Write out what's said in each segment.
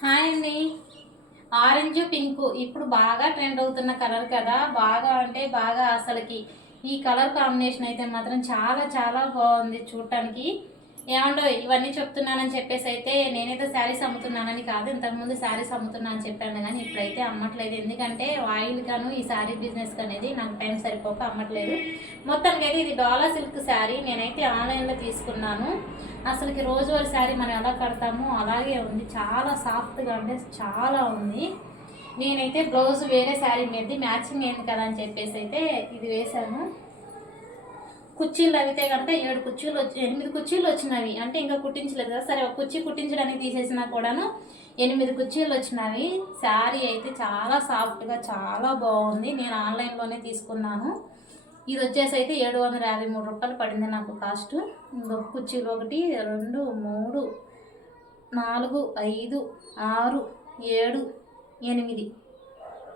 Hi అండి. Orange pink ఇప్పుడు బాగా ట్రెండ్ అవుతున్న కలర్ కదా. బాగా అంటే బాగా అసలుకి ఈ కలర్ కాంబినేషన్ అయితే మాత్రం చాలా చాలా బాగుంది చూడటానికి ఏమండో ఇవన్నీ చెప్తున్నానని చెప్పేసి అయితే నేనైతే శారీస్ అమ్ముతున్నానని కాదు ఇంతకుముందు శారీస్ అమ్ముతున్నాను అని చెప్పాను కానీ ఇప్పుడైతే అమ్మట్లేదు. ఎందుకంటే ఆయిల్ గాను ఈ శారీ బిజినెస్ అనేది నాకు టైం సరిపోక అమ్మట్లేదు. మొత్తానికి అయితే ఇది డాలా సిల్క్ శారీ నేనైతే ఆన్లైన్లో తీసుకున్నాను. అసలుకి రోజువారీ శారీ మనం ఎలా కడతామో అలాగే ఉంది. చాలా సాఫ్ట్గా అంటే చాలా ఉంది. నేనైతే బ్లౌజ్ వేరే శారీ మీద మ్యాచింగ్ అయింది కదా అని చెప్పేసి అయితే ఇది వేశాను. కుర్చీలు అవితే కనుక ఏడు కుర్చీలు వచ్చి ఎనిమిది కుర్చీలు వచ్చినవి. అంటే ఇంకా కుట్టించలేదు కదా. సరే ఒక కుర్చీ కుట్టించడానికి తీసేసినా కూడాను ఎనిమిది కుర్చీలు వచ్చినవి. శారీ అయితే చాలా సాఫ్ట్గా చాలా బాగుంది. నేను ఆన్లైన్లోనే తీసుకున్నాను. ఇది వచ్చేసి అయితే ఏడు వందల యాభై మూడు రూపాయలు పడింది నాకు కాస్ట్. ఇంకొక కుర్చీలు ఒకటి రెండు మూడు నాలుగు ఐదు ఆరు ఏడు ఎనిమిది.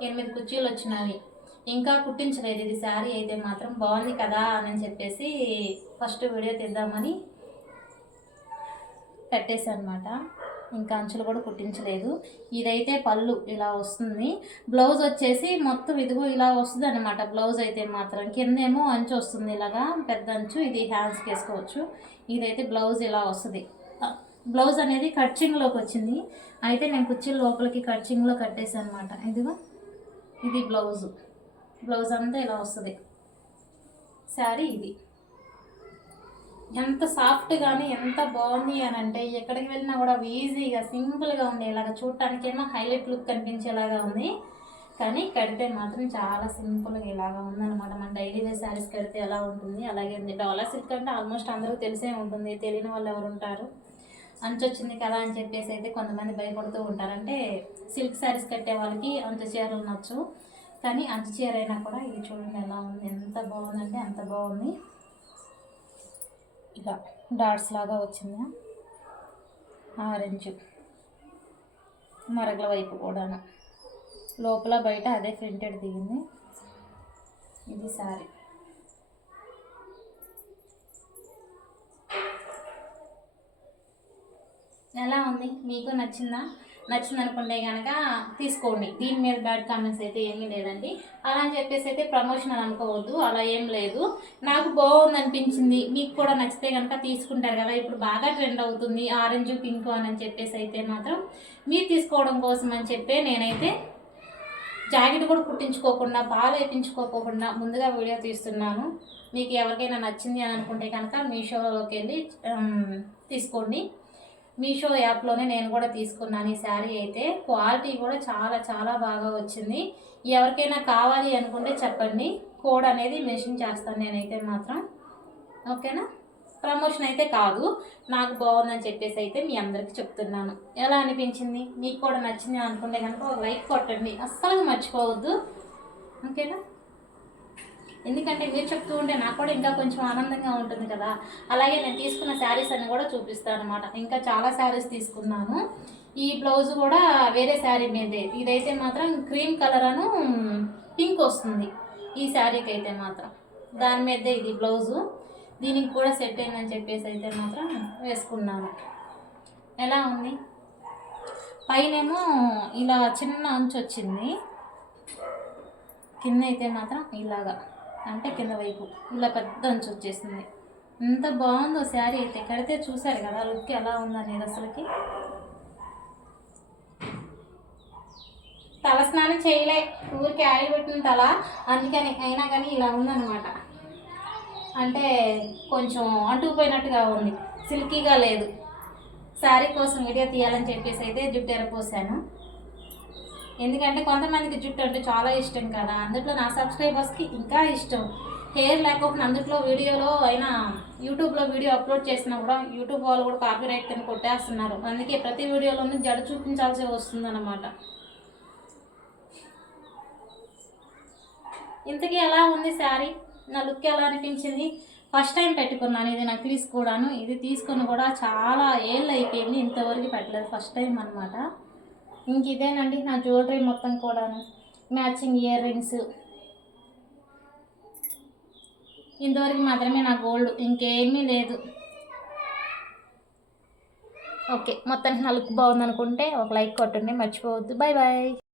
ఎనిమిది కుర్చీలు వచ్చినవి. ఇంకా కుట్టించలేదు. ఇది శారీ అయితే మాత్రం బాగుంది కదా అని చెప్పేసి ఫస్ట్ వీడియో తీద్దామని పెట్టేశాను అనమాట ఇంకా అంచులు కూడా కుట్టించలేదు. ఇదైతే పళ్ళు ఇలా వస్తుంది. బ్లౌజ్ వచ్చేసి మొత్తం ఇదిగో ఇలా వస్తుంది అనమాట బ్లౌజ్ అయితే మాత్రం కిందేమో అంచు వస్తుంది ఇలాగా పెద్ద అంచు ఇది హ్యాండ్స్కి వేసుకోవచ్చు. ఇదైతే బ్లౌజ్ ఇలా వస్తుంది. బ్లౌజ్ అనేది కట్చింగ్లోకి వచ్చింది. అయితే నేను కుర్చీ లోపలికి కట్చింగ్లో కట్టేసాను అనమాట ఇదిగో ఇది బ్లౌజు. బ్లౌజ్ అంతా ఇలా వస్తుంది. శారీ ఇది. ఎంత సాఫ్ట్ కానీ ఎంత బాగుంది అని అంటే ఎక్కడికి వెళ్ళినా కూడా ఈజీగా సింపుల్గా ఉండేలాగా చూడటానికేమో హైలైట్ లుక్ కనిపించేలాగా ఉంది. కానీ కడితే మాత్రం చాలా సింపుల్గా ఇలాగా ఉందన్నమాట. మన డైలీ వేర్ శారీస్ కడితే ఎలా ఉంటుంది? అలాగే ఉంది. డాలర్ సిల్క్ అంటే ఆల్మోస్ట్ అందరూ తెలిసే ఉంటుంది. తెలియని వాళ్ళు ఎవరు ఉంటారు? అంచు వచ్చింది కదా అని చెప్పేసి అయితే కొంతమంది భయపడుతూ ఉంటారు. అంటే సిల్క్ శారీస్ కట్టే వాళ్ళకి అంచు చీరలు నచ్చు. కానీ అంచు చీర అయినా కూడా ఇది చూడండి ఎలా ఉంది. ఎంత బాగుందంటే అంత బాగుంది. ఇలా డాట్స్ లాగా వచ్చింది. ఆరెంజ్ మరగల వైపు కూడాను. లోపల బయట అదే ప్రింటెడ్ దిగింది. ఇది సారీ. ఎలా ఉంది? మీకు నచ్చిందా? నచ్చింది అనుకుంటే కనుక తీసుకోండి. దీని మీద బ్యాడ్ కామెంట్స్ అయితే ఏమీ లేదండి. అలా అని చెప్పేసి అయితే ప్రమోషన్ అని అనుకోవద్దు. అలా ఏం లేదు. నాకు బాగుంది అనిపించింది. మీకు కూడా నచ్చితే కనుక తీసుకుంటారు కదా. ఇప్పుడు బాగా ట్రెండ్ అవుతుంది. ఆరెంజ్ పింక్ అని చెప్పేసి అయితే మాత్రం మీరు తీసుకోవడం కోసం అని చెప్పే నేనైతే జాకెట్ కూడా కుట్టించుకోకుండా పాలు వేయించుకోకుండా ముందుగా వీడియో తీస్తున్నాను. మీకు ఎవరికైనా నచ్చింది అని అనుకుంటే కనుక మీషోలోకి వెళ్ళి తీసుకోండి. మీషో యాప్లోనే నేను కూడా తీసుకున్నాను ఈ శారీ అయితే. క్వాలిటీ కూడా చాలా చాలా బాగా వచ్చింది. ఎవరికైనా కావాలి అనుకుంటే చెప్పండి. కోడ్ అనేది మెన్షన్ చేస్తాను నేనైతే మాత్రం. ఓకేనా? ప్రమోషన్ అయితే కాదు. నాకు బాగుందని చెప్పేసి అయితే మీ అందరికీ చెప్తున్నాను. ఎలా అనిపించింది? మీకు కూడా నచ్చింది అనుకుంటే కనుక ఒక లైక్ కొట్టండి. అస్సలు మర్చిపోవద్దు. ఓకేనా? ఎందుకంటే మీరు చెప్తూ ఉంటే నాకు కూడా ఇంకా కొంచెం ఆనందంగా ఉంటుంది కదా. అలాగే నేను తీసుకున్న శారీస్ అన్ని కూడా చూపిస్తాను అనమాట ఇంకా చాలా శారీస్ తీసుకున్నాను. ఈ బ్లౌజ్ కూడా వేరే శారీ మీదే. ఇదైతే మాత్రం క్రీమ్ కలర్ అను పింక్ వస్తుంది. ఈ శారీకి అయితే మాత్రం దాని మీదే ఇది బ్లౌజు. దీనికి కూడా సెట్ అయిందని చెప్పేసి అయితే మాత్రం వేసుకున్నాను. ఎలా ఉంది? పైనేమో ఇలా చిన్న అంచు వచ్చింది. కింద అయితే మాత్రం ఇలాగా. అంటే కింద వైపు. ఇలా పెద్ద అంచు వచ్చేసింది. ఎంత బాగుందో శారీ అయితే కడితే చూశారు కదా లుక్ ఎలా ఉందనేది అసలుకి. తల స్నానం చేయలే. ఊరికి ఆయిల్ పెట్టిన తల. అందుకని అయినా కానీ ఇలా ఉందన్నమాట. అంటే కొంచెం అంటుకుపోయినట్టుగా ఉంది. సిల్కీగా లేదు. శారీ కోసం వీడియో తీయాలని చెప్పేసి అయితే జుట్టు ఎరపోసాను ఎందుకంటే కొంతమందికి జుట్టు అంటే చాలా ఇష్టం కదా. అందులో నా సబ్స్క్రైబర్స్కి ఇంకా ఇష్టం. హెయిర్ లేకపోతే అందులో వీడియోలో అయినా యూట్యూబ్లో వీడియో అప్లోడ్ చేసినా కూడా యూట్యూబ్ వాళ్ళు కూడా కాపీరైట్ కింద కొట్టేస్తున్నారు. అందుకే ప్రతి వీడియోలోనూ జడ చూపించాల్సి వస్తుందన్నమాట. ఇంతకీ ఎలా ఉంది శారీ? నా లుక్ ఎలా అనిపించింది? ఫస్ట్ టైం పెట్టుకున్నాను ఇది నక్లీస్ కూడాను. ఇది తీసుకొని కూడా చాలా ఏళ్ళు అయిపోయింది. ఇంతవరకు పెట్టలేదు. ఫస్ట్ టైం అనమాట ఇంక ఇదేనండి నా జ్యువెలరీ మొత్తం కూడాను. మ్యాచింగ్ ఇయర్ రింగ్స్ ఇంతవరకు మాత్రమే నా గోల్డ్ ఇంకేమీ లేదు. ఓకే మొత్తానికి నా లుక్ బాగుందనుకుంటే ఒక లైక్ కొట్టండి మర్చిపోవద్దు. Bye bye